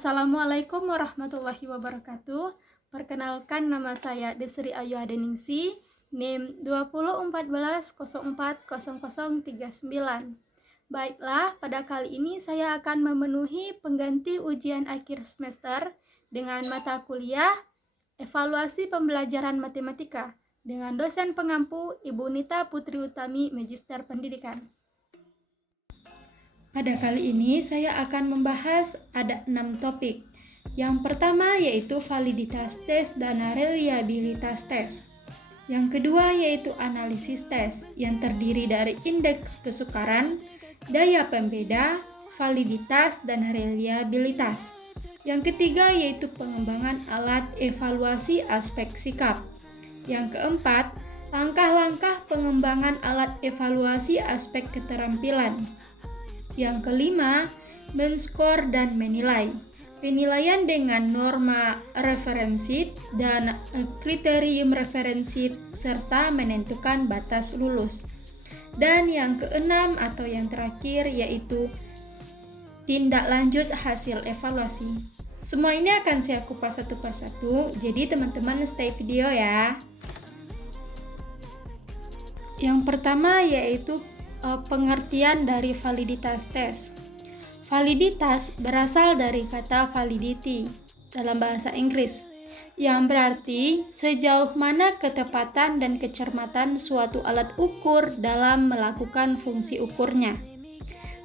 Assalamualaikum warahmatullahi wabarakatuh. Perkenalkan, nama saya Desri Ayu Adeningsi, NIM 2014040039. Baiklah, pada kali ini saya akan memenuhi pengganti ujian akhir semester dengan mata kuliah Evaluasi Pembelajaran Matematika dengan dosen pengampu Ibu Nita Putri Utami, Magister Pendidikan. Pada kali ini saya akan membahas ada 6 topik. Yang pertama yaitu validitas tes dan reliabilitas tes. Yang kedua yaitu analisis tes yang terdiri dari indeks kesukaran, daya pembeda, validitas, dan reliabilitas. Yang ketiga yaitu pengembangan alat evaluasi aspek sikap. Yang keempat, langkah-langkah pengembangan alat evaluasi aspek keterampilan. Yang kelima, men-skor dan menilai. Penilaian dengan norma referensi dan kriterium referensi serta menentukan batas lulus. Dan yang keenam atau yang terakhir yaitu tindak lanjut hasil evaluasi. Semua ini akan saya kupas satu persatu, jadi teman-teman stay video ya. Yang pertama yaitu pengertian dari validitas tes. Validitas berasal dari kata validity dalam bahasa Inggris, yang berarti sejauh mana ketepatan dan kecermatan suatu alat ukur dalam melakukan fungsi ukurnya.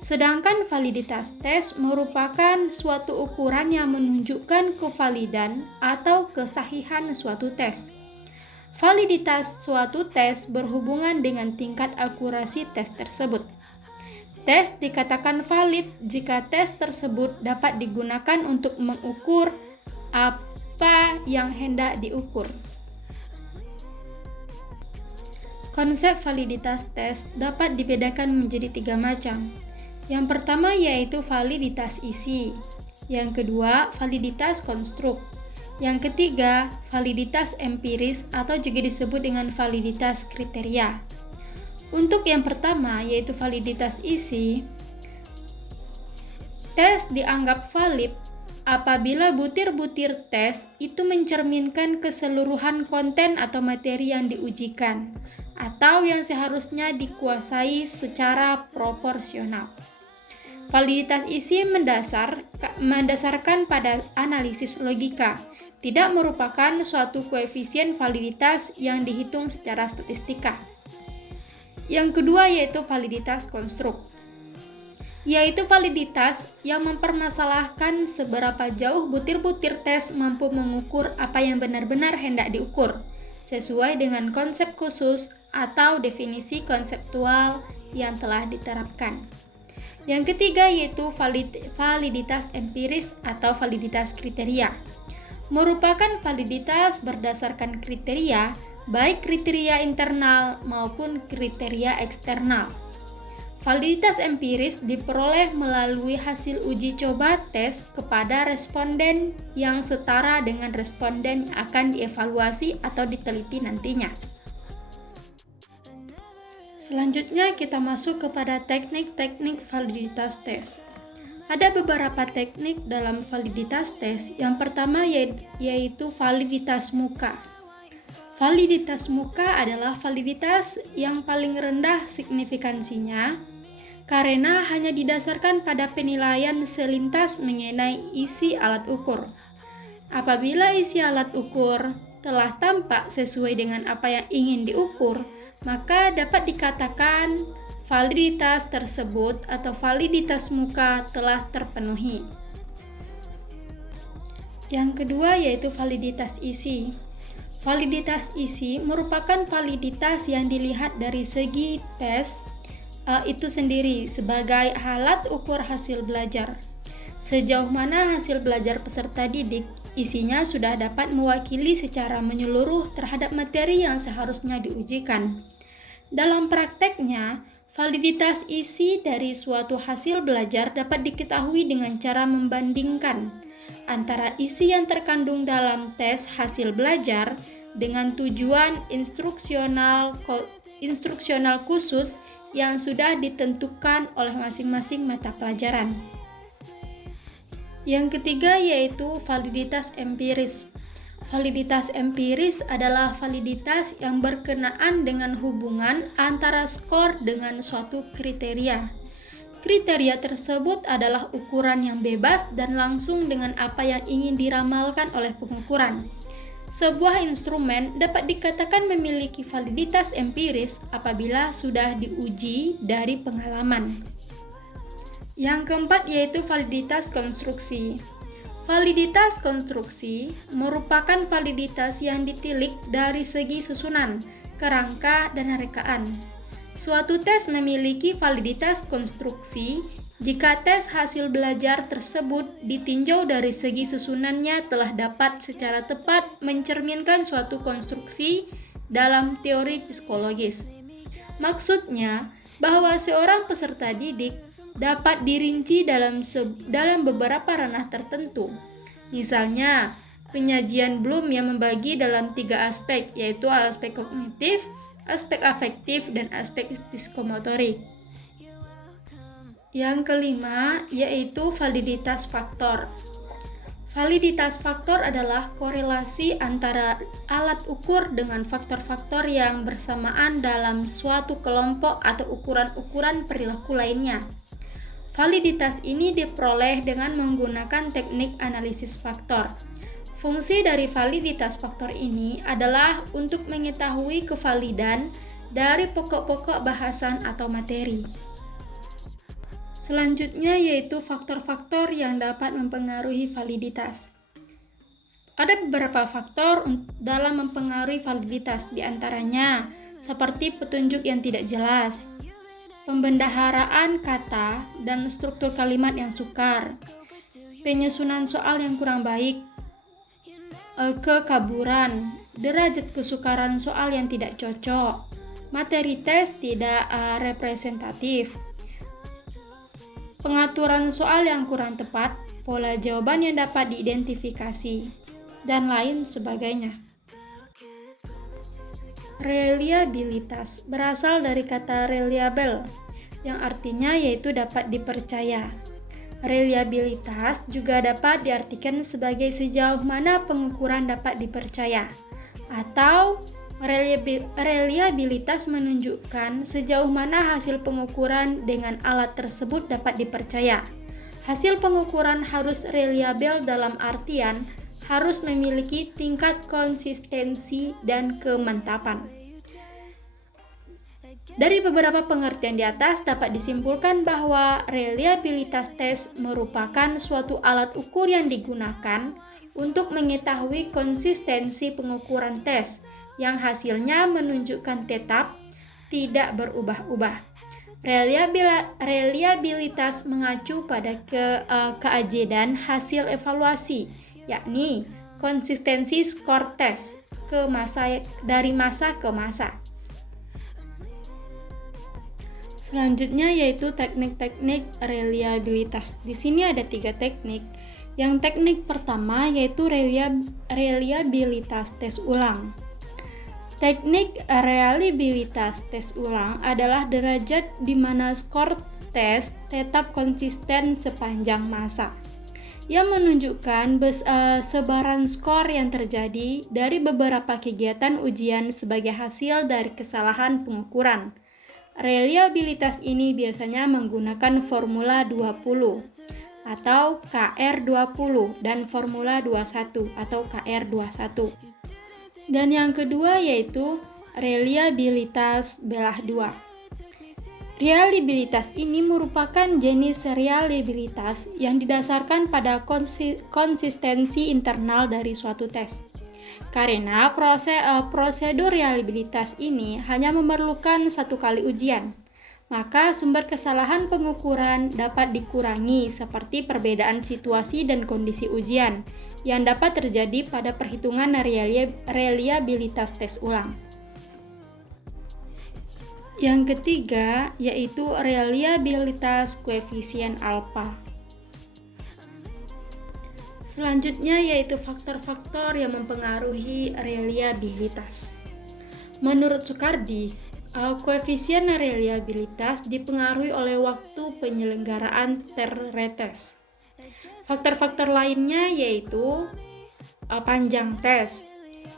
Sedangkan validitas tes merupakan suatu ukuran yang menunjukkan kevalidan atau kesahihan suatu tes. Validitas suatu tes berhubungan dengan tingkat akurasi tes tersebut. Tes dikatakan valid jika tes tersebut dapat digunakan untuk mengukur apa yang hendak diukur. Konsep validitas tes dapat dibedakan menjadi 3 macam. Yang pertama yaitu validitas isi. Yang kedua, validitas konstruk. Yang ketiga, validitas empiris atau juga disebut dengan validitas kriteria. Untuk yang pertama, yaitu validitas isi, tes dianggap valid apabila butir-butir tes itu mencerminkan keseluruhan konten atau materi yang diujikan, atau yang seharusnya dikuasai secara proporsional. Validitas isi mendasarkan pada analisis logika, tidak merupakan suatu koefisien validitas yang dihitung secara statistika. Yang kedua yaitu validitas konstruk, yaitu validitas yang mempermasalahkan seberapa jauh butir-butir tes mampu mengukur apa yang benar-benar hendak diukur, sesuai dengan konsep khusus atau definisi konseptual yang telah diterapkan. Yang ketiga yaitu validitas empiris atau validitas kriteria. Merupakan validitas berdasarkan kriteria, baik kriteria internal maupun kriteria eksternal. Validitas empiris diperoleh melalui hasil uji coba tes kepada responden yang setara dengan responden yang akan dievaluasi atau diteliti nantinya. Selanjutnya kita masuk kepada teknik-teknik validitas tes. Ada beberapa teknik dalam validitas tes. Yang pertama yaitu validitas muka. Validitas muka adalah validitas yang paling rendah signifikansinya karena hanya didasarkan pada penilaian selintas mengenai isi alat ukur. Apabila isi alat ukur telah tampak sesuai dengan apa yang ingin diukur, maka dapat dikatakan validitas tersebut atau validitas muka telah terpenuhi. Yang kedua yaitu validitas isi. Validitas isi merupakan validitas yang dilihat dari segi tes itu sendiri sebagai alat ukur hasil belajar. Sejauh mana hasil belajar peserta didik, isinya sudah dapat mewakili secara menyeluruh terhadap materi yang seharusnya diujikan. Dalam prakteknya, validitas isi dari suatu hasil belajar dapat diketahui dengan cara membandingkan antara isi yang terkandung dalam tes hasil belajar dengan tujuan instruksional khusus yang sudah ditentukan oleh masing-masing mata pelajaran. Yang ketiga yaitu validitas empiris. Validitas empiris adalah validitas yang berkenaan dengan hubungan antara skor dengan suatu kriteria. Kriteria tersebut adalah ukuran yang bebas dan langsung dengan apa yang ingin diramalkan oleh pengukuran. Sebuah instrumen dapat dikatakan memiliki validitas empiris apabila sudah diuji dari pengalaman. Yang keempat yaitu validitas konstruksi. Validitas konstruksi merupakan validitas yang ditilik dari segi susunan, kerangka, dan rekaan. Suatu tes memiliki validitas konstruksi jika tes hasil belajar tersebut ditinjau dari segi susunannya telah dapat secara tepat mencerminkan suatu konstruksi dalam teori psikologis. Maksudnya bahwa seorang peserta didik dapat dirinci dalam beberapa ranah tertentu. Misalnya, penyajian Bloom yang membagi dalam 3 aspek, yaitu aspek kognitif, aspek afektif, dan aspek psikomotorik. Yang kelima, yaitu validitas faktor. Validitas faktor adalah korelasi antara alat ukur dengan faktor-faktor yang bersamaan dalam suatu kelompok atau ukuran-ukuran perilaku lainnya. Validitas ini diperoleh dengan menggunakan teknik analisis faktor. Fungsi dari validitas faktor ini adalah untuk mengetahui kevalidan dari pokok-pokok bahasan atau materi. Selanjutnya yaitu faktor-faktor yang dapat mempengaruhi validitas. Ada beberapa faktor dalam mempengaruhi validitas, diantaranya seperti petunjuk yang tidak jelas, pembendaharaan kata dan struktur kalimat yang sukar, penyusunan soal yang kurang baik, kekaburan, derajat kesukaran soal yang tidak cocok, materi tes tidak representatif, pengaturan soal yang kurang tepat, pola jawaban yang dapat diidentifikasi, dan lain sebagainya. Reliabilitas berasal dari kata reliable, yang artinya yaitu dapat dipercaya. Reliabilitas juga dapat diartikan sebagai sejauh mana pengukuran dapat dipercaya, atau reliabilitas menunjukkan sejauh mana hasil pengukuran dengan alat tersebut dapat dipercaya. Hasil pengukuran harus reliabel dalam artian harus memiliki tingkat konsistensi dan kemantapan. Dari beberapa pengertian di atas dapat disimpulkan bahwa reliabilitas tes merupakan suatu alat ukur yang digunakan untuk mengetahui konsistensi pengukuran tes yang hasilnya menunjukkan tetap, tidak berubah-ubah. Reliabilitas mengacu pada keajedan hasil evaluasi, yakni konsistensi skor tes dari masa ke masa. Selanjutnya yaitu teknik-teknik reliabilitas. Di sini ada 3 teknik. Yang teknik pertama yaitu reliabilitas tes ulang. Teknik reliabilitas tes ulang adalah derajat di mana skor tes tetap konsisten sepanjang masa, yang menunjukkan sebaran skor yang terjadi dari beberapa kegiatan ujian sebagai hasil dari kesalahan pengukuran. Reliabilitas ini biasanya menggunakan formula 20 atau KR20 dan formula 21 atau KR21. Dan yang kedua yaitu reliabilitas belah 2. Reliabilitas ini merupakan jenis reliabilitas yang didasarkan pada konsistensi internal dari suatu tes. Karena prosedur reliabilitas ini hanya memerlukan 1 kali ujian, maka sumber kesalahan pengukuran dapat dikurangi seperti perbedaan situasi dan kondisi ujian yang dapat terjadi pada perhitungan reliabilitas tes ulang. Yang ketiga yaitu reliabilitas koefisien alfa. Selanjutnya yaitu faktor-faktor yang mempengaruhi reliabilitas. Menurut Soekardi, koefisien reliabilitas dipengaruhi oleh waktu penyelenggaraan retest. Faktor-faktor lainnya yaitu panjang tes.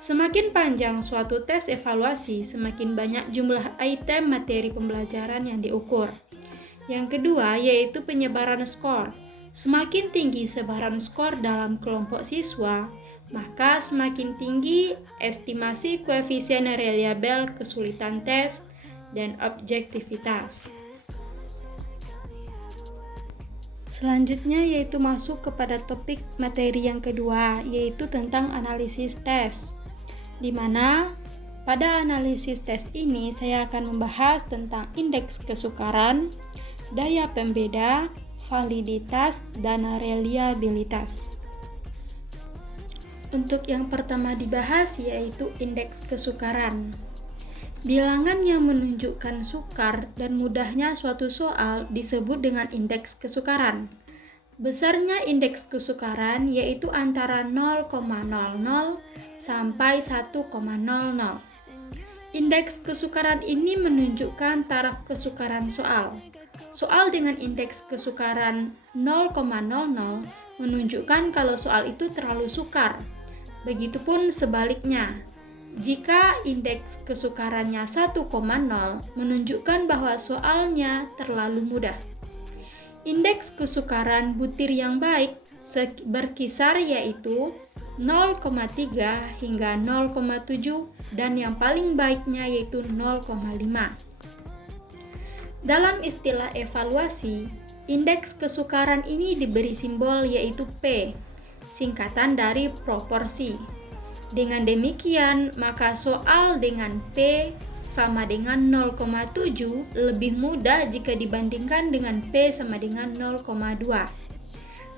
Semakin panjang suatu tes evaluasi, semakin banyak jumlah item materi pembelajaran yang diukur. Yang kedua yaitu penyebaran skor. Semakin tinggi sebaran skor dalam kelompok siswa, maka semakin tinggi estimasi koefisien reliabel kesulitan tes dan objektivitas. Selanjutnya yaitu masuk kepada topik materi yang kedua, yaitu tentang analisis tes. Di mana pada analisis tes ini saya akan membahas tentang indeks kesukaran, daya pembeda, validitas, dan reliabilitas. Untuk yang pertama dibahas yaitu indeks kesukaran. Bilangan yang menunjukkan sukar dan mudahnya suatu soal disebut dengan indeks kesukaran. Besarnya indeks kesukaran yaitu antara 0,00 sampai 1,00. Indeks kesukaran ini menunjukkan taraf kesukaran soal. Soal dengan indeks kesukaran 0,00 menunjukkan kalau soal itu terlalu sukar. Begitupun sebaliknya. Jika indeks kesukarannya 1,0 menunjukkan bahwa soalnya terlalu mudah. Indeks kesukaran butir yang baik berkisar yaitu 0,3 hingga 0,7 dan yang paling baiknya yaitu 0,5. Dalam istilah evaluasi, indeks kesukaran ini diberi simbol yaitu P, singkatan dari proporsi. Dengan demikian, maka soal dengan P sama dengan 0,7 lebih mudah jika dibandingkan dengan P sama dengan 0,2.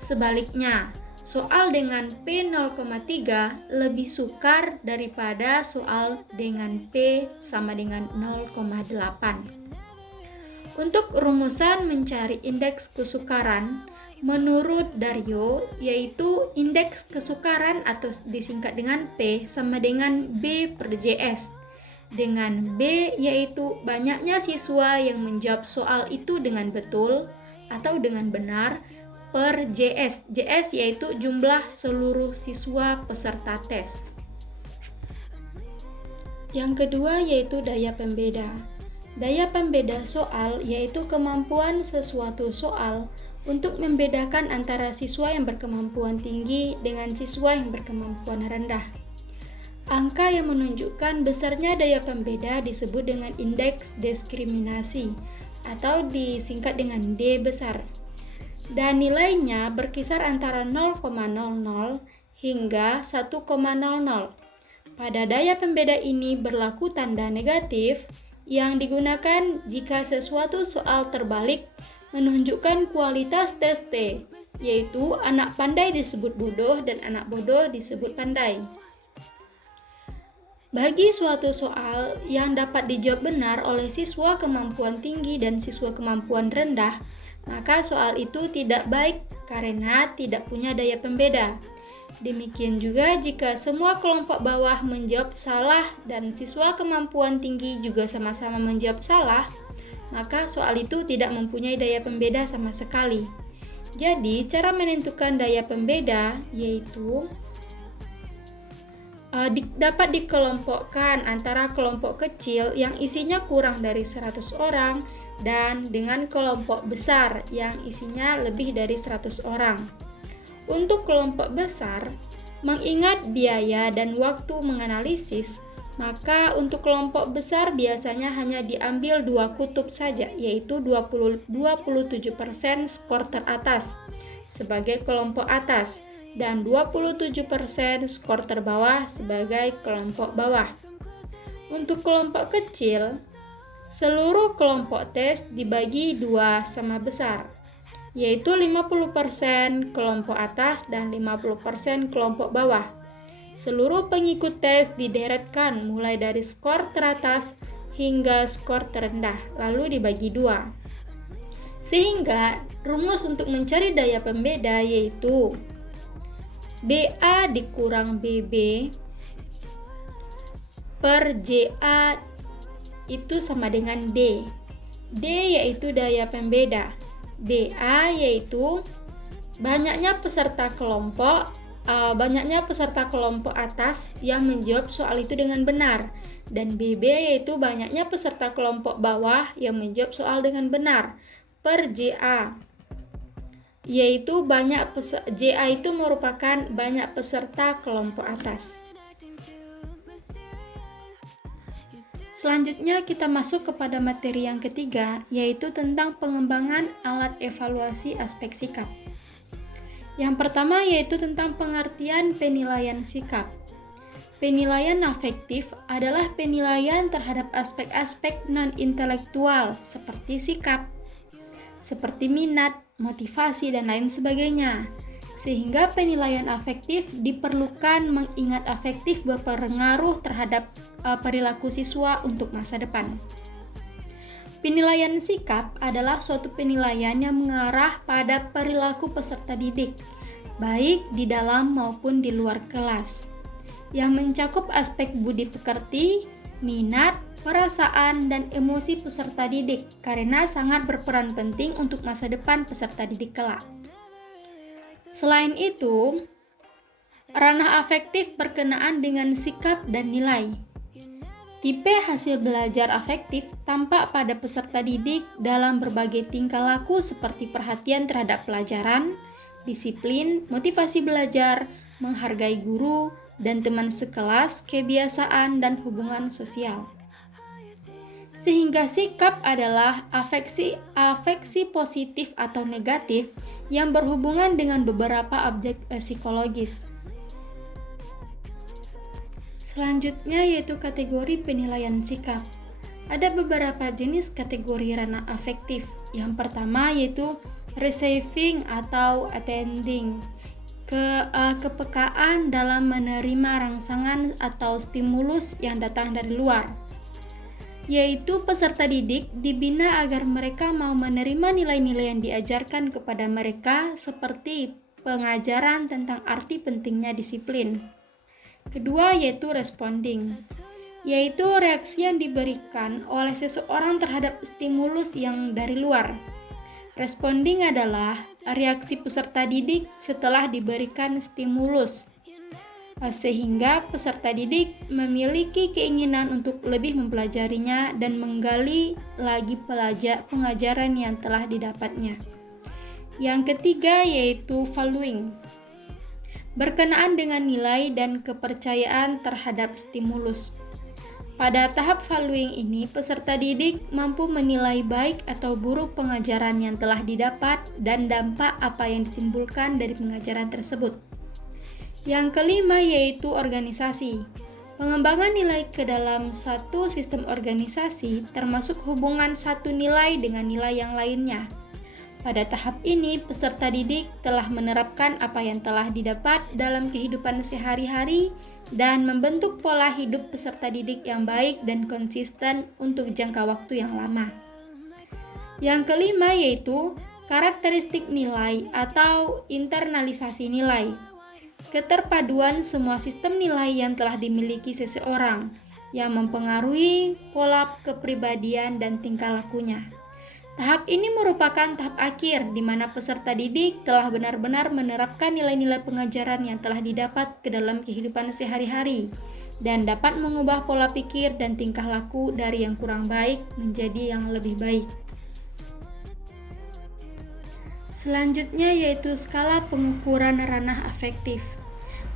Sebaliknya, soal dengan P 0,3 lebih sukar daripada soal dengan P sama dengan 0,8. Untuk rumusan mencari indeks kesukaran, menurut Dario, yaitu indeks kesukaran atau disingkat dengan P sama dengan B per JS. Dengan B yaitu banyaknya siswa yang menjawab soal itu dengan betul atau dengan benar per JS. JS yaitu jumlah seluruh siswa peserta tes. Yang kedua yaitu daya pembeda. Daya pembeda soal yaitu kemampuan sesuatu soal untuk membedakan antara siswa yang berkemampuan tinggi dengan siswa yang berkemampuan rendah. Angka yang menunjukkan besarnya daya pembeda disebut dengan indeks diskriminasi atau disingkat dengan D besar. Dan nilainya berkisar antara 0,00 hingga 1,00. Pada daya pembeda ini berlaku tanda negatif yang digunakan jika sesuatu soal terbalik menunjukkan kualitas tes T, yaitu anak pandai disebut bodoh dan anak bodoh disebut pandai. Bagi suatu soal yang dapat dijawab benar oleh siswa kemampuan tinggi dan siswa kemampuan rendah, maka soal itu tidak baik karena tidak punya daya pembeda. Demikian juga jika semua kelompok bawah menjawab salah dan siswa kemampuan tinggi juga sama-sama menjawab salah, maka soal itu tidak mempunyai daya pembeda sama sekali. Jadi, cara menentukan daya pembeda yaitu dapat dikelompokkan antara kelompok kecil yang isinya kurang dari 100 orang dan dengan kelompok besar yang isinya lebih dari 100 orang. Untuk kelompok besar, mengingat biaya dan waktu menganalisis, maka untuk kelompok besar biasanya hanya diambil 2 kutub saja, yaitu 27% skor teratas sebagai kelompok atas dan 27% skor terbawah sebagai kelompok bawah. Untuk kelompok kecil, seluruh kelompok tes dibagi 2 sama besar, yaitu 50% kelompok atas dan 50% kelompok bawah. Seluruh pengikut tes dideretkan mulai dari skor teratas hingga skor terendah, lalu dibagi 2. Sehingga rumus untuk mencari daya pembeda yaitu BA dikurang BB per JA itu sama dengan D. D yaitu daya pembeda. BA yaitu Banyaknya peserta kelompok atas yang menjawab soal itu dengan benar, dan BB yaitu banyaknya peserta kelompok bawah yang menjawab soal dengan benar per JA, yaitu JA itu merupakan banyak peserta kelompok atas. Selanjutnya kita masuk kepada materi yang ketiga, yaitu tentang pengembangan alat evaluasi aspek sikap. Yang pertama yaitu tentang pengertian penilaian sikap. Penilaian afektif adalah penilaian terhadap aspek-aspek non-intelektual seperti sikap, seperti minat, motivasi, dan lain sebagainya. Sehingga penilaian afektif diperlukan mengingat afektif berpengaruh terhadap perilaku siswa untuk masa depan. Penilaian sikap adalah suatu penilaian yang mengarah pada perilaku peserta didik, baik di dalam maupun di luar kelas, yang mencakup aspek budi pekerti, minat, perasaan, dan emosi peserta didik karena sangat berperan penting untuk masa depan peserta didik kelak. Selain itu, ranah afektif berkenaan dengan sikap dan nilai. Tipe hasil belajar afektif tampak pada peserta didik dalam berbagai tingkah laku seperti perhatian terhadap pelajaran, disiplin, motivasi belajar, menghargai guru dan teman sekelas, kebiasaan, dan hubungan sosial. Sehingga sikap adalah afeksi positif atau negatif yang berhubungan dengan beberapa objek psikologis. Selanjutnya yaitu kategori penilaian sikap. Ada beberapa jenis kategori ranah afektif. Yang pertama yaitu receiving atau attending, kepekaan dalam menerima rangsangan atau stimulus yang datang dari luar, yaitu peserta didik dibina agar mereka mau menerima nilai-nilai yang diajarkan kepada mereka seperti pengajaran tentang arti pentingnya disiplin. Kedua yaitu responding, yaitu reaksi yang diberikan oleh seseorang terhadap stimulus yang dari luar. Responding adalah reaksi peserta didik setelah diberikan stimulus, sehingga peserta didik memiliki keinginan untuk lebih mempelajarinya dan menggali lagi pengajaran yang telah didapatnya. Yang ketiga yaitu valuing, berkenaan dengan nilai dan kepercayaan terhadap stimulus. Pada tahap valuing ini, peserta didik mampu menilai baik atau buruk pengajaran yang telah didapat dan dampak apa yang ditimbulkan dari pengajaran tersebut. Yang kelima yaitu organisasi. Pengembangan nilai ke dalam satu sistem organisasi termasuk hubungan satu nilai dengan nilai yang lainnya. Pada tahap ini, peserta didik telah menerapkan apa yang telah didapat dalam kehidupan sehari-hari dan membentuk pola hidup peserta didik yang baik dan konsisten untuk jangka waktu yang lama. Yang kelima yaitu karakteristik nilai atau internalisasi nilai. Keterpaduan semua sistem nilai yang telah dimiliki seseorang yang mempengaruhi pola kepribadian dan tingkah lakunya. Tahap ini merupakan tahap akhir di mana peserta didik telah benar-benar menerapkan nilai-nilai pengajaran yang telah didapat ke dalam kehidupan sehari-hari dan dapat mengubah pola pikir dan tingkah laku dari yang kurang baik menjadi yang lebih baik. Selanjutnya yaitu skala pengukuran ranah afektif.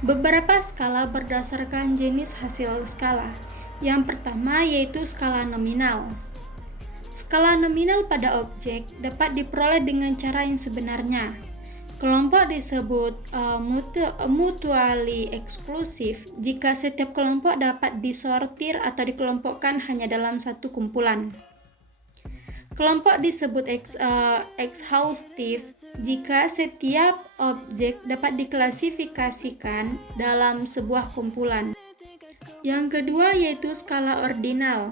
Beberapa skala berdasarkan jenis hasil skala. Yang pertama yaitu skala nominal. Skala nominal pada objek dapat diperoleh dengan cara yang sebenarnya. Kelompok disebut mutually eksklusif jika setiap kelompok dapat disortir atau dikelompokkan hanya dalam satu kumpulan. Kelompok disebut exhaustive jika setiap objek dapat diklasifikasikan dalam sebuah kumpulan. Yang kedua yaitu skala ordinal.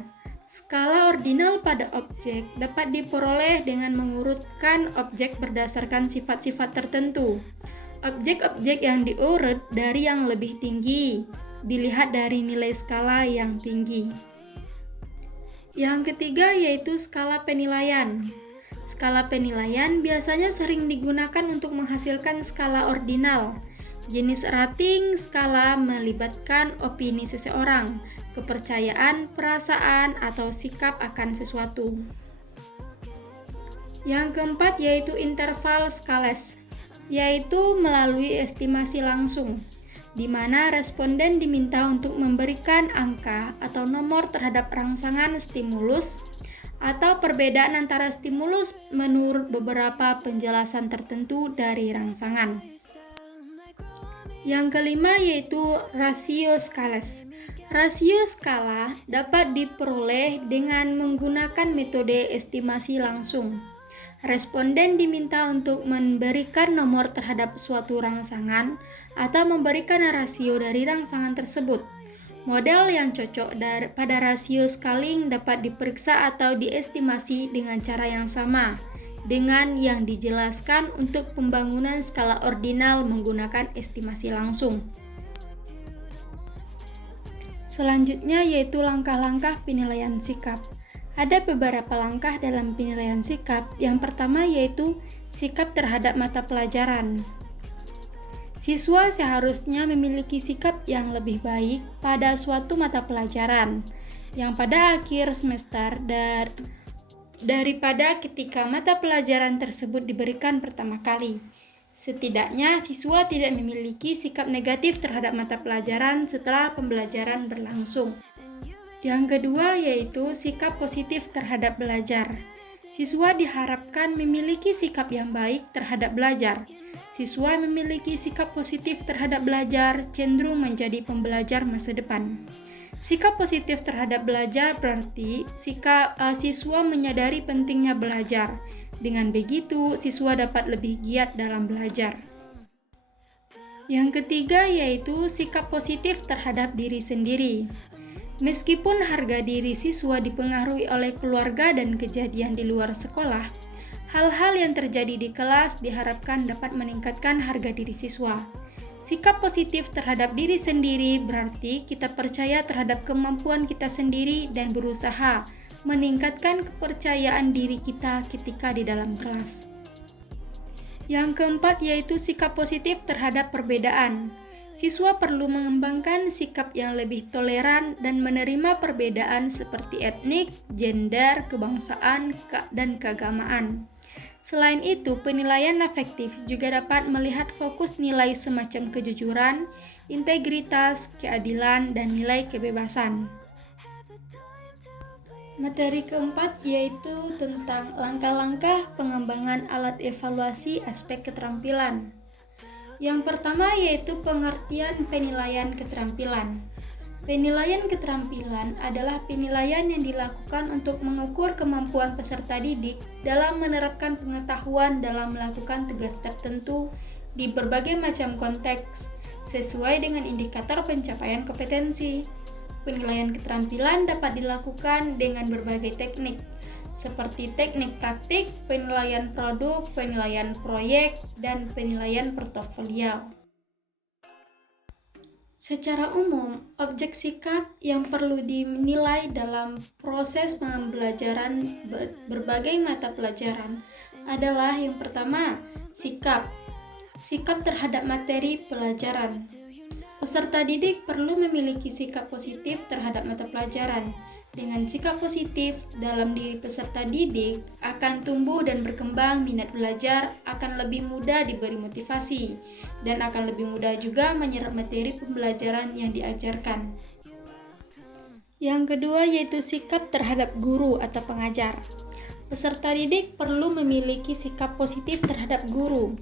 Skala ordinal pada objek dapat diperoleh dengan mengurutkan objek berdasarkan sifat-sifat tertentu. Objek-objek yang diurut dari yang lebih tinggi dilihat dari nilai skala yang tinggi. Yang ketiga yaitu skala penilaian. Skala penilaian biasanya sering digunakan untuk menghasilkan skala ordinal. Jenis rating skala melibatkan opini seseorang, kepercayaan, perasaan, atau sikap akan sesuatu. Yang keempat yaitu interval skales, yaitu melalui estimasi langsung, di mana responden diminta untuk memberikan angka atau nomor terhadap rangsangan stimulus atau perbedaan antara stimulus menurut beberapa penjelasan tertentu dari rangsangan. Yang kelima yaitu rasio skales. Rasio skala dapat diperoleh dengan menggunakan metode estimasi langsung. Responden diminta untuk memberikan nomor terhadap suatu rangsangan atau memberikan rasio dari rangsangan tersebut. Model yang cocok pada rasio scaling dapat diperiksa atau diestimasi dengan cara yang sama dengan yang dijelaskan untuk pembangunan skala ordinal menggunakan estimasi langsung. Selanjutnya yaitu langkah-langkah penilaian sikap. Ada beberapa langkah dalam penilaian sikap. Yang pertama yaitu sikap terhadap mata pelajaran. Siswa seharusnya memiliki sikap yang lebih baik pada suatu mata pelajaran yang pada akhir semester daripada ketika mata pelajaran tersebut diberikan pertama kali. Setidaknya siswa tidak memiliki sikap negatif terhadap mata pelajaran setelah pembelajaran berlangsung. Yang kedua yaitu sikap positif terhadap belajar. Siswa diharapkan memiliki sikap yang baik terhadap belajar. Siswa memiliki sikap positif terhadap belajar cenderung menjadi pembelajar masa depan. Sikap positif terhadap belajar berarti siswa menyadari pentingnya belajar. Dengan begitu, siswa dapat lebih giat dalam belajar. Yang ketiga yaitu sikap positif terhadap diri sendiri. Meskipun harga diri siswa dipengaruhi oleh keluarga dan kejadian di luar sekolah, hal-hal yang terjadi di kelas diharapkan dapat meningkatkan harga diri siswa. Sikap positif terhadap diri sendiri berarti kita percaya terhadap kemampuan kita sendiri dan berusaha meningkatkan kepercayaan diri kita ketika di dalam kelas. Yang keempat yaitu sikap positif terhadap perbedaan. Siswa perlu mengembangkan sikap yang lebih toleran dan menerima perbedaan seperti etnik, gender, kebangsaan, dan keagamaan. Selain itu, penilaian afektif juga dapat melihat fokus nilai semacam kejujuran, integritas, keadilan, dan nilai kebebasan. Materi keempat yaitu tentang langkah-langkah pengembangan alat evaluasi aspek keterampilan. Yang pertama yaitu pengertian penilaian keterampilan. Penilaian keterampilan adalah penilaian yang dilakukan untuk mengukur kemampuan peserta didik dalam menerapkan pengetahuan dalam melakukan tugas tertentu di berbagai macam konteks, sesuai dengan indikator pencapaian kompetensi. Penilaian keterampilan dapat dilakukan dengan berbagai teknik, seperti teknik praktik, penilaian produk, penilaian proyek, dan penilaian portofolio. Secara umum, objek sikap yang perlu dinilai dalam proses pembelajaran berbagai mata pelajaran adalah yang pertama, sikap terhadap materi pelajaran. Peserta didik perlu memiliki sikap positif terhadap mata pelajaran. Dengan sikap positif dalam diri peserta didik akan tumbuh dan berkembang minat belajar, akan lebih mudah diberi motivasi, dan akan lebih mudah juga menyerap materi pembelajaran yang diajarkan. Yang kedua yaitu sikap terhadap guru atau pengajar. Peserta didik perlu memiliki sikap positif terhadap guru.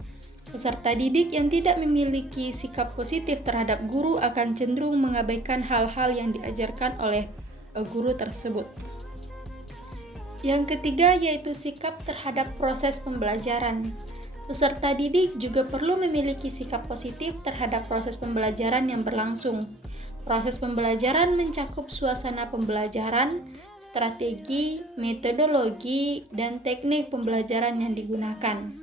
Peserta didik yang tidak memiliki sikap positif terhadap guru akan cenderung mengabaikan hal-hal yang diajarkan oleh guru tersebut. Yang ketiga yaitu sikap terhadap proses pembelajaran. Peserta didik juga perlu memiliki sikap positif terhadap proses pembelajaran yang berlangsung. Proses pembelajaran mencakup suasana pembelajaran, strategi, metodologi, dan teknik pembelajaran yang digunakan.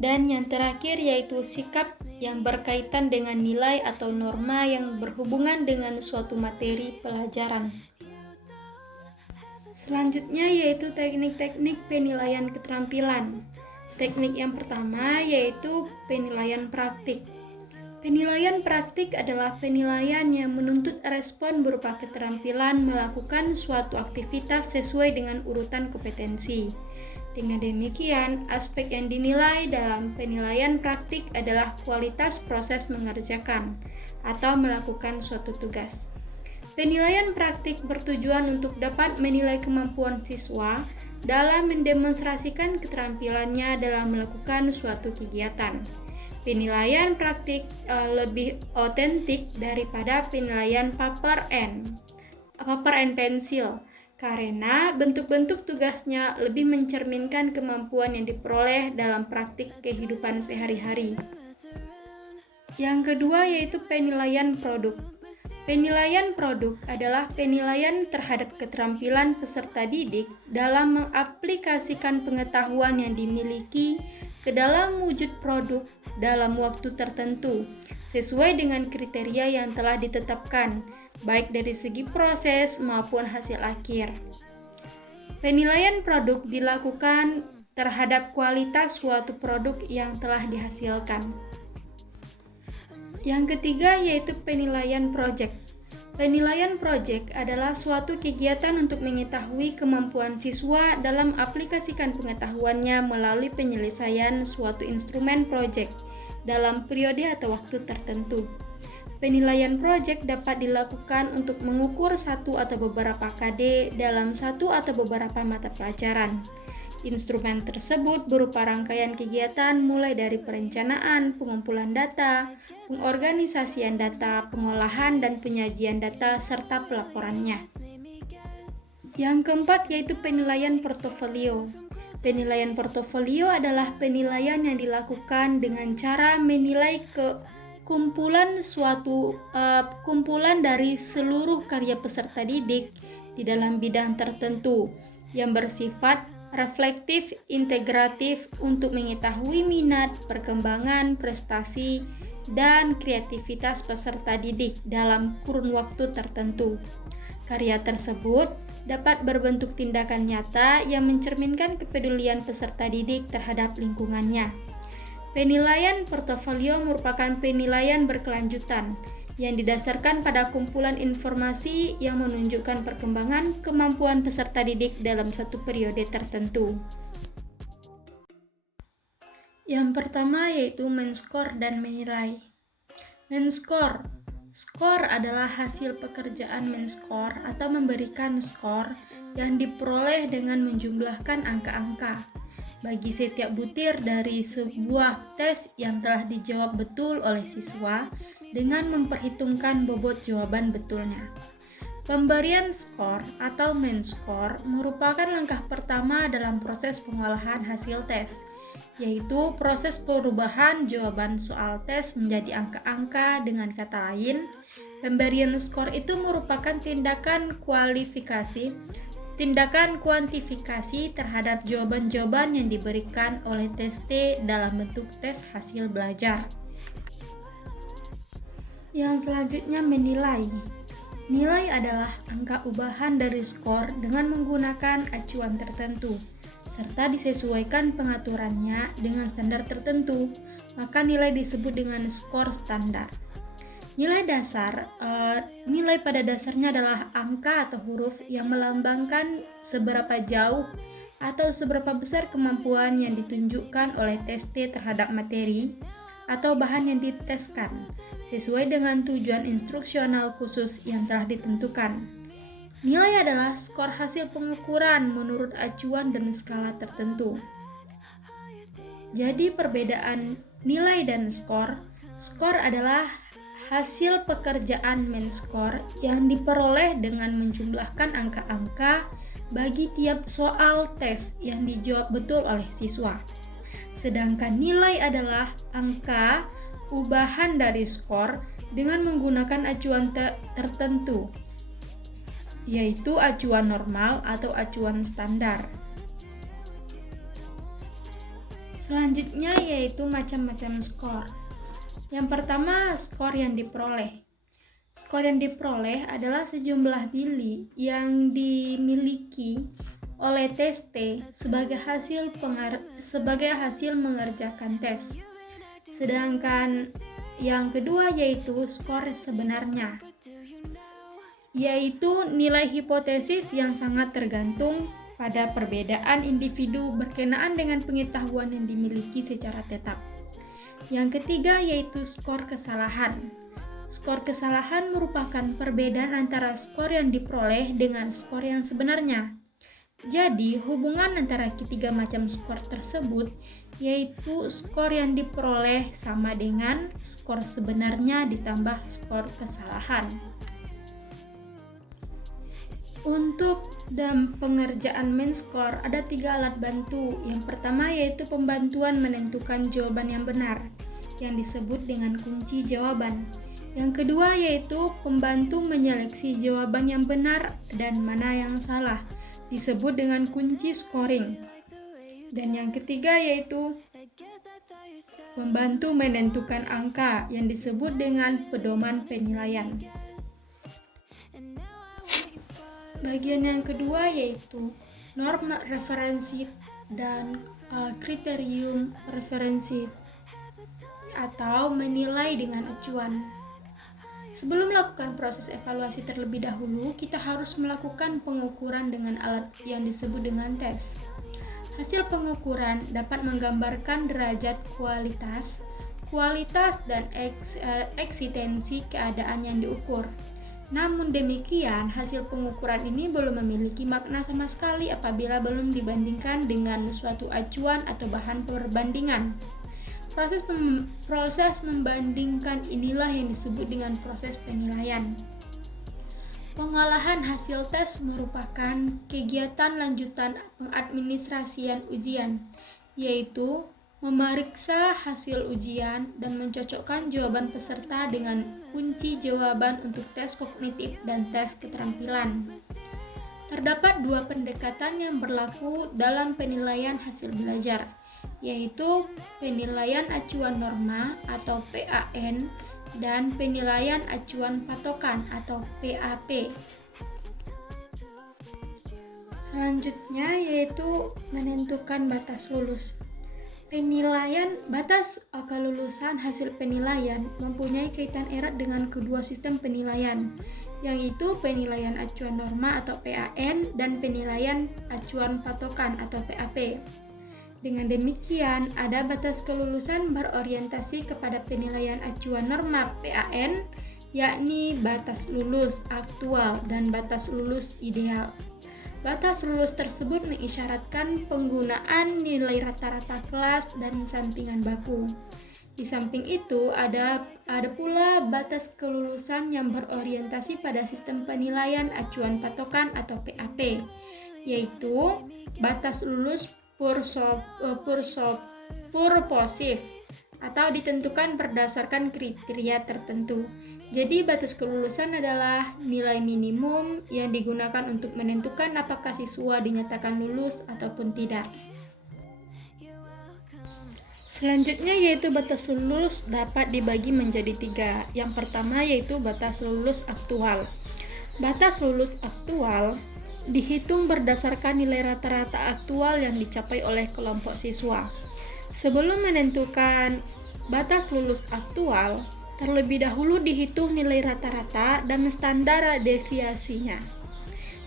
Dan yang terakhir yaitu sikap yang berkaitan dengan nilai atau norma yang berhubungan dengan suatu materi pelajaran. Selanjutnya yaitu teknik-teknik penilaian keterampilan. Teknik yang pertama yaitu penilaian praktik. Penilaian praktik adalah penilaian yang menuntut respon berupa keterampilan melakukan suatu aktivitas sesuai dengan urutan kompetensi. Dengan demikian, aspek yang dinilai dalam penilaian praktik adalah kualitas proses mengerjakan atau melakukan suatu tugas. Penilaian praktik bertujuan untuk dapat menilai kemampuan siswa dalam mendemonstrasikan keterampilannya dalam melakukan suatu kegiatan. Penilaian praktik lebih otentik daripada penilaian paper and pencil karena bentuk-bentuk tugasnya lebih mencerminkan kemampuan yang diperoleh dalam praktik kehidupan sehari-hari. Yang kedua yaitu penilaian produk. Penilaian produk adalah penilaian terhadap keterampilan peserta didik dalam mengaplikasikan pengetahuan yang dimiliki ke dalam wujud produk dalam waktu tertentu, sesuai dengan kriteria yang telah ditetapkan, baik dari segi proses maupun hasil akhir. Penilaian produk dilakukan terhadap kualitas suatu produk yang telah dihasilkan. Yang ketiga yaitu penilaian proyek. Penilaian proyek adalah suatu kegiatan untuk mengetahui kemampuan siswa dalam aplikasikan pengetahuannya melalui penyelesaian suatu instrumen proyek dalam periode atau waktu tertentu. Penilaian proyek dapat dilakukan untuk mengukur satu atau beberapa KD dalam satu atau beberapa mata pelajaran. Instrumen tersebut berupa rangkaian kegiatan mulai dari perencanaan, pengumpulan data, pengorganisasian data, pengolahan dan penyajian data, serta pelaporannya. Yang keempat yaitu penilaian portofolio. Penilaian portofolio adalah penilaian yang dilakukan dengan cara menilai kumpulan dari seluruh karya peserta didik di dalam bidang tertentu yang bersifat reflektif, integratif untuk mengetahui minat, perkembangan, prestasi, dan kreativitas peserta didik dalam kurun waktu tertentu. Karya tersebut dapat berbentuk tindakan nyata yang mencerminkan kepedulian peserta didik terhadap lingkungannya. Penilaian portofolio merupakan penilaian berkelanjutan yang didasarkan pada kumpulan informasi yang menunjukkan perkembangan kemampuan peserta didik dalam satu periode tertentu. Yang pertama yaitu men-score dan menilai. Men-score. Skor adalah hasil pekerjaan men-score atau memberikan skor yang diperoleh dengan menjumlahkan angka-angka bagi setiap butir dari sebuah tes yang telah dijawab betul oleh siswa dengan memperhitungkan bobot jawaban betulnya. Pemberian skor atau men-score merupakan langkah pertama dalam proses pengolahan hasil tes, yaitu proses perubahan jawaban soal tes menjadi angka-angka. Dengan kata lain, pemberian skor itu merupakan tindakan kuantifikasi terhadap jawaban-jawaban yang diberikan oleh tes T dalam bentuk tes hasil belajar. Yang selanjutnya menilai. Nilai adalah angka ubahan dari skor dengan menggunakan acuan tertentu, serta disesuaikan pengaturannya dengan standar tertentu, maka nilai disebut dengan skor standar. Nilai pada dasarnya adalah angka atau huruf yang melambangkan seberapa jauh atau seberapa besar kemampuan yang ditunjukkan oleh tes T terhadap materi atau bahan yang diteskan, sesuai dengan tujuan instruksional khusus yang telah ditentukan. Nilai adalah skor hasil pengukuran menurut acuan dan skala tertentu. Jadi perbedaan nilai dan skor adalah hasil pekerjaan men-score yang diperoleh dengan menjumlahkan angka-angka bagi tiap soal tes yang dijawab betul oleh siswa. Sedangkan nilai adalah angka ubahan dari skor dengan menggunakan acuan tertentu, yaitu acuan normal atau acuan standar. Selanjutnya yaitu macam-macam skor. Yang pertama, skor yang diperoleh. Skor yang diperoleh adalah sejumlah bili yang dimiliki oleh tes T sebagai hasil mengerjakan tes. Sedangkan yang kedua yaitu skor sebenarnya, yaitu nilai hipotesis yang sangat tergantung pada perbedaan individu berkenaan dengan pengetahuan yang dimiliki secara tetap. Yang ketiga yaitu skor kesalahan. Skor kesalahan merupakan perbedaan antara skor yang diperoleh dengan skor yang sebenarnya. Jadi, hubungan antara ketiga macam skor tersebut yaitu skor yang diperoleh sama dengan skor sebenarnya ditambah skor kesalahan. Untuk dalam pengerjaan main score ada 3 alat bantu. Yang pertama yaitu pembantuan menentukan jawaban yang benar yang disebut dengan kunci jawaban. Yang kedua yaitu pembantu menyeleksi jawaban yang benar dan mana yang salah disebut dengan kunci scoring. Dan yang ketiga yaitu membantu menentukan angka yang disebut dengan pedoman penilaian. Bagian yang kedua yaitu norma referensi dan kriterium referensi atau menilai dengan acuan. Sebelum melakukan proses evaluasi terlebih dahulu, kita harus melakukan pengukuran dengan alat yang disebut dengan tes. Hasil pengukuran dapat menggambarkan derajat kualitas dan eksistensi keadaan yang diukur. Namun demikian, hasil pengukuran ini belum memiliki makna sama sekali apabila belum dibandingkan dengan suatu acuan atau bahan perbandingan. Proses membandingkan inilah yang disebut dengan proses penilaian. Pengolahan hasil tes merupakan kegiatan lanjutan pengadministrasian ujian, yaitu memeriksa hasil ujian dan mencocokkan jawaban peserta dengan kunci jawaban untuk tes kognitif dan tes keterampilan. Terdapat 2 pendekatan yang berlaku dalam penilaian hasil belajar, yaitu penilaian acuan norma atau PAN dan penilaian acuan patokan atau PAP. Selanjutnya yaitu menentukan batas lulus. Penilaian batas kelulusan hasil penilaian mempunyai kaitan erat dengan kedua sistem penilaian, yaitu penilaian acuan norma atau PAN dan penilaian acuan patokan atau PAP. Dengan demikian, ada batas kelulusan berorientasi kepada penilaian acuan norma PAN, yakni batas lulus aktual dan batas lulus ideal. Batas lulus tersebut mengisyaratkan penggunaan nilai rata-rata kelas dan sampingan baku. Di samping itu, ada pula batas kelulusan yang berorientasi pada sistem penilaian acuan patokan atau PAP, yaitu batas lulus purposif atau ditentukan berdasarkan kriteria tertentu. Jadi batas kelulusan adalah nilai minimum yang digunakan untuk menentukan apakah siswa dinyatakan lulus ataupun tidak. Selanjutnya yaitu batas lulus dapat dibagi menjadi 3. Yang pertama yaitu batas lulus aktual. Batas lulus aktual dihitung berdasarkan nilai rata-rata aktual yang dicapai oleh kelompok siswa. Sebelum menentukan batas lulus aktual, terlebih dahulu dihitung nilai rata-rata dan standar deviasinya.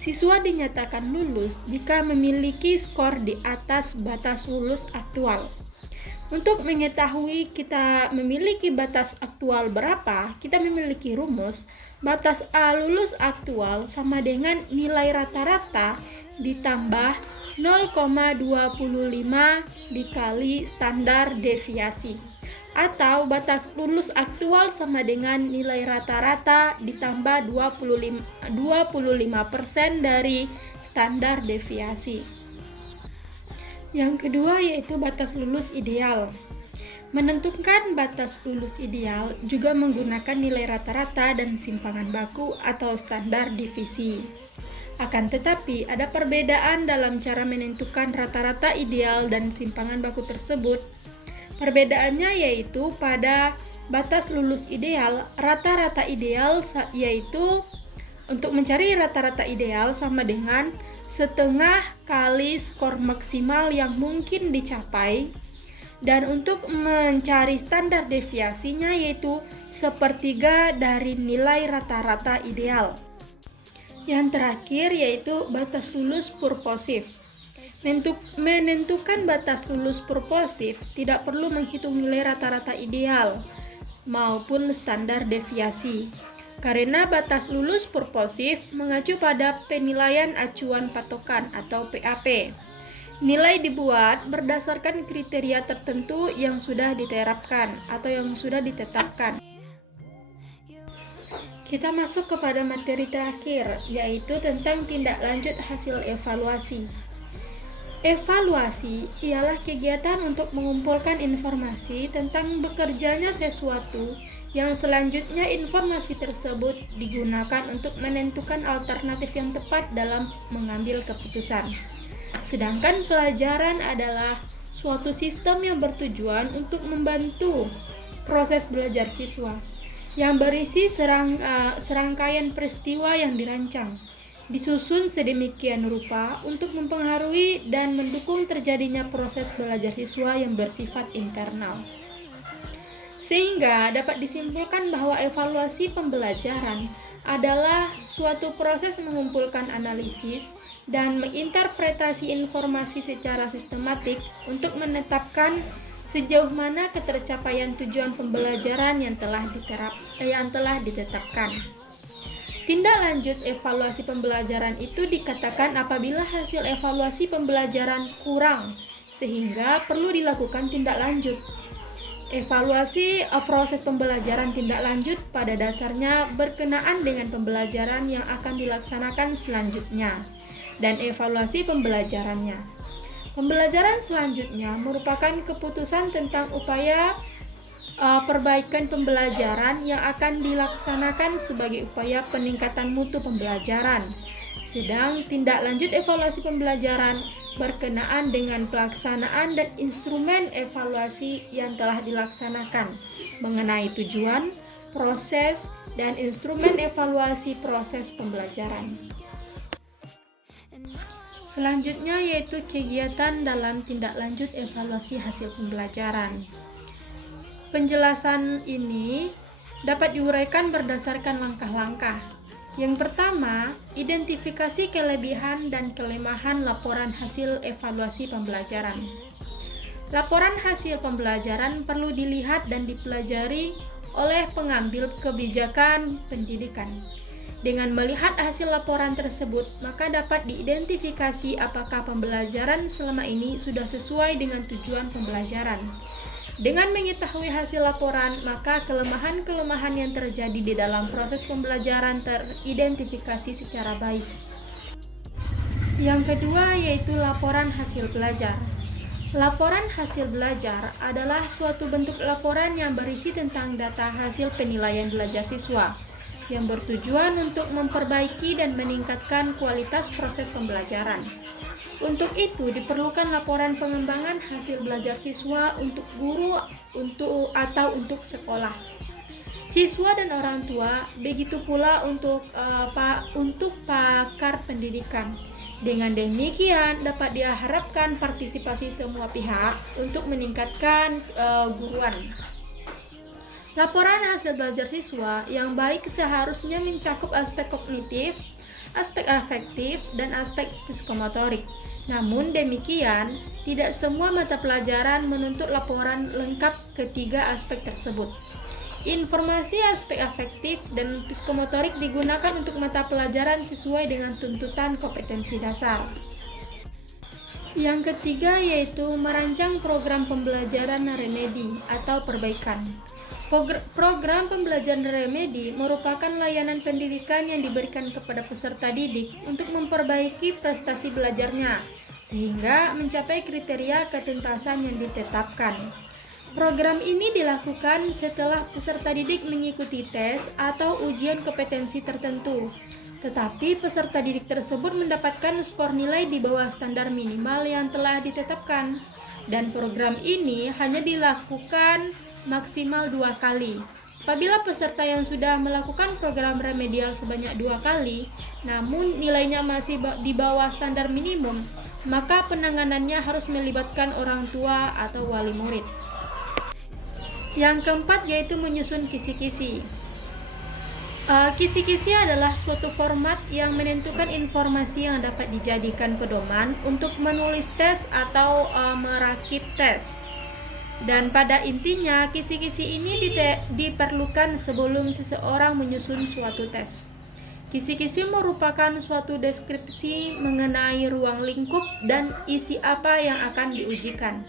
Siswa dinyatakan lulus jika memiliki skor di atas batas lulus aktual. Untuk mengetahui kita memiliki batas aktual berapa, kita memiliki rumus batas A lulus aktual sama dengan nilai rata-rata ditambah 0,25 dikali standar deviasi. Atau batas lulus aktual sama dengan nilai rata-rata ditambah 25% dari standar deviasi. Yang kedua yaitu batas lulus ideal. Menentukan batas lulus ideal juga menggunakan nilai rata-rata dan simpangan baku atau standar divisi. Akan tetapi ada perbedaan dalam cara menentukan rata-rata ideal dan simpangan baku tersebut. Perbedaannya yaitu pada Batas lulus ideal, rata-rata ideal yaitu untuk mencari rata-rata ideal sama dengan setengah kali skor maksimal yang mungkin dicapai, dan untuk mencari standar deviasinya yaitu sepertiga dari nilai rata-rata ideal. Yang terakhir yaitu batas lulus purposif. Menentukan batas lulus purposif tidak perlu menghitung nilai rata-rata ideal maupun standar deviasi, karena batas lulus purposif mengacu pada penilaian acuan patokan atau PAP. Nilai dibuat berdasarkan kriteria tertentu yang sudah diterapkan atau yang sudah ditetapkan. Kita masuk kepada materi terakhir, yaitu tentang tindak lanjut hasil evaluasi. Evaluasi ialah kegiatan untuk mengumpulkan informasi tentang bekerjanya sesuatu yang selanjutnya informasi tersebut digunakan untuk menentukan alternatif yang tepat dalam mengambil keputusan. Sedangkan pelajaran adalah suatu sistem yang bertujuan untuk membantu proses belajar siswa yang berisi serangkaian peristiwa yang dirancang, disusun sedemikian rupa untuk mempengaruhi dan mendukung terjadinya proses belajar siswa yang bersifat internal. Sehingga dapat disimpulkan bahwa evaluasi pembelajaran adalah suatu proses mengumpulkan analisis dan menginterpretasi informasi secara sistematik untuk menetapkan sejauh mana ketercapaian tujuan pembelajaran yang telah ditetapkan. Tindak lanjut evaluasi pembelajaran itu dikatakan apabila hasil evaluasi pembelajaran kurang, sehingga perlu dilakukan tindak lanjut. Evaluasi proses pembelajaran tindak lanjut pada dasarnya berkenaan dengan pembelajaran yang akan dilaksanakan selanjutnya, dan evaluasi pembelajarannya. Pembelajaran selanjutnya merupakan keputusan tentang upaya perbaikan pembelajaran yang akan dilaksanakan sebagai upaya peningkatan mutu pembelajaran. Sedang tindak lanjut evaluasi pembelajaran berkenaan dengan pelaksanaan dan instrumen evaluasi yang telah dilaksanakan mengenai tujuan, proses, dan instrumen evaluasi proses pembelajaran. Selanjutnya yaitu kegiatan dalam tindak lanjut evaluasi hasil pembelajaran. Penjelasan ini dapat diuraikan berdasarkan langkah-langkah. Yang pertama, identifikasi kelebihan dan kelemahan laporan hasil evaluasi pembelajaran. Laporan hasil pembelajaran perlu dilihat dan dipelajari oleh pengambil kebijakan pendidikan. Dengan melihat hasil laporan tersebut, maka dapat diidentifikasi apakah pembelajaran selama ini sudah sesuai dengan tujuan pembelajaran. Dengan mengetahui hasil laporan, maka kelemahan-kelemahan yang terjadi di dalam proses pembelajaran teridentifikasi secara baik. Yang kedua yaitu laporan hasil belajar. Laporan hasil belajar adalah suatu bentuk laporan yang berisi tentang data hasil penilaian belajar siswa, yang bertujuan untuk memperbaiki dan meningkatkan kualitas proses pembelajaran. Untuk itu diperlukan laporan pengembangan hasil belajar siswa untuk guru atau untuk sekolah, siswa dan orang tua, begitu pula untuk pakar pendidikan. Dengan demikian dapat diharapkan partisipasi semua pihak untuk meningkatkan guruan. Laporan hasil belajar siswa yang baik seharusnya mencakup aspek kognitif, aspek afektif, dan aspek psikomotorik. Namun demikian, tidak semua mata pelajaran menuntut laporan lengkap ketiga aspek tersebut. Informasi aspek afektif dan psikomotorik digunakan untuk mata pelajaran sesuai dengan tuntutan kompetensi dasar. Yang ketiga yaitu merancang program pembelajaran remedi atau perbaikan. Program pembelajaran remedi merupakan layanan pendidikan yang diberikan kepada peserta didik untuk memperbaiki prestasi belajarnya, sehingga mencapai kriteria ketuntasan yang ditetapkan. Program ini dilakukan setelah peserta didik mengikuti tes atau ujian kompetensi tertentu, tetapi peserta didik tersebut mendapatkan skor nilai di bawah standar minimal yang telah ditetapkan. dan program ini hanya dilakukan maksimal 2 kali. Apabila peserta yang sudah melakukan program remedial sebanyak 2 kali, namun nilainya masih di bawah standar minimum, maka penanganannya harus melibatkan orang tua atau wali murid. Yang keempat yaitu menyusun kisi-kisi. Kisi-kisi adalah suatu format yang menentukan informasi yang dapat dijadikan pedoman untuk menulis tes atau merakit tes. Dan pada intinya, kisi-kisi ini diperlukan sebelum seseorang menyusun suatu tes. Kisi-kisi merupakan suatu deskripsi mengenai ruang lingkup dan isi apa yang akan diujikan,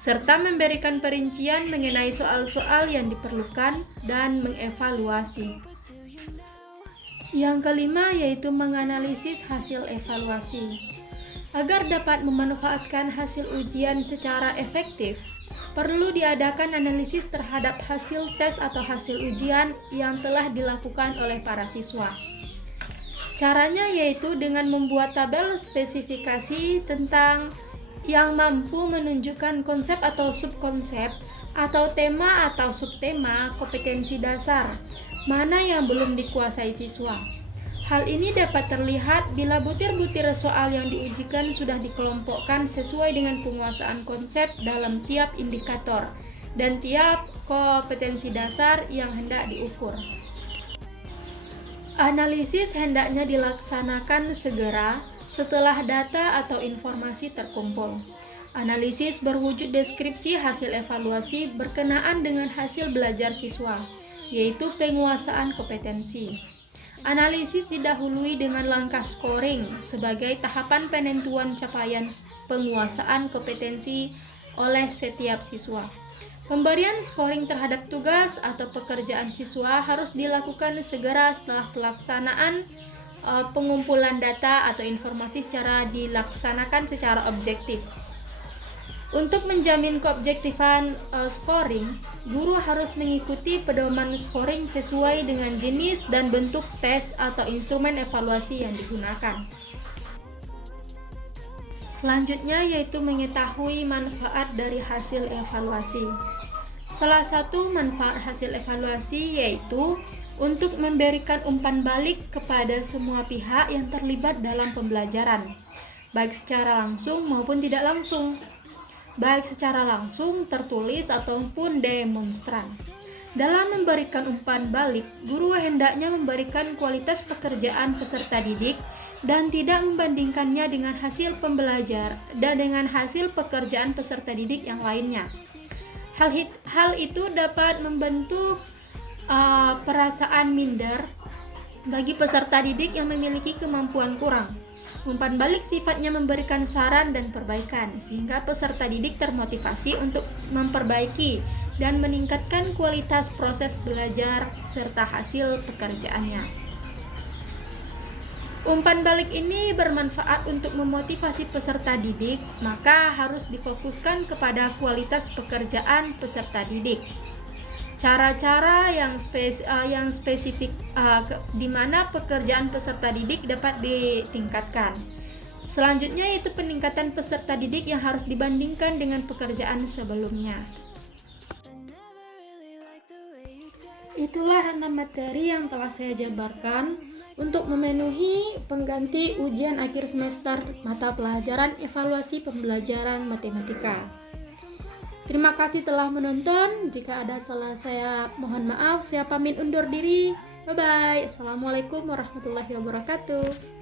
serta memberikan perincian mengenai soal-soal yang diperlukan dan mengevaluasi. Yang kelima yaitu menganalisis hasil evaluasi. Agar dapat memanfaatkan hasil ujian secara efektif, perlu diadakan analisis terhadap hasil tes atau hasil ujian yang telah dilakukan oleh para siswa. Caranya yaitu dengan membuat tabel spesifikasi tentang yang mampu menunjukkan konsep atau subkonsep atau tema atau subtema kompetensi dasar, mana yang belum dikuasai siswa. Hal ini dapat terlihat bila butir-butir soal yang diujikan sudah dikelompokkan sesuai dengan penguasaan konsep dalam tiap indikator dan tiap kompetensi dasar yang hendak diukur. Analisis hendaknya dilaksanakan segera setelah data atau informasi terkumpul. Analisis berwujud deskripsi hasil evaluasi berkenaan dengan hasil belajar siswa, yaitu penguasaan kompetensi. Analisis didahului dengan langkah scoring sebagai tahapan penentuan capaian penguasaan kompetensi oleh setiap siswa. Pemberian scoring terhadap tugas atau pekerjaan siswa harus dilakukan segera setelah pelaksanaan pengumpulan data atau informasi dilaksanakan secara objektif. Untuk menjamin keobjektifan scoring, guru harus mengikuti pedoman scoring sesuai dengan jenis dan bentuk tes atau instrumen evaluasi yang digunakan. Selanjutnya yaitu mengetahui manfaat dari hasil evaluasi. Salah satu manfaat hasil evaluasi yaitu untuk memberikan umpan balik kepada semua pihak yang terlibat dalam pembelajaran, baik secara langsung maupun tidak langsung. Baik secara langsung, tertulis, ataupun demonstran. Dalam memberikan umpan balik, guru hendaknya memberikan kualitas pekerjaan peserta didik dan tidak membandingkannya dengan hasil pembelajar dan dengan hasil pekerjaan peserta didik yang lainnya. Hal itu dapat membentuk perasaan minder bagi peserta didik yang memiliki kemampuan kurang. Umpan balik sifatnya memberikan saran dan perbaikan, sehingga peserta didik termotivasi untuk memperbaiki dan meningkatkan kualitas proses belajar serta hasil pekerjaannya. Umpan balik ini bermanfaat untuk memotivasi peserta didik, maka harus difokuskan kepada kualitas pekerjaan peserta didik. Cara-cara yang spesifik di mana pekerjaan peserta didik dapat ditingkatkan. Selanjutnya yaitu peningkatan peserta didik yang harus dibandingkan dengan pekerjaan sebelumnya. Itulah 6 materi yang telah saya jabarkan untuk memenuhi pengganti ujian akhir semester mata pelajaran evaluasi pembelajaran matematika. Terima kasih telah menonton. Jika ada salah saya mohon maaf. Saya pamit undur diri. Bye-bye. Assalamualaikum warahmatullahi wabarakatuh.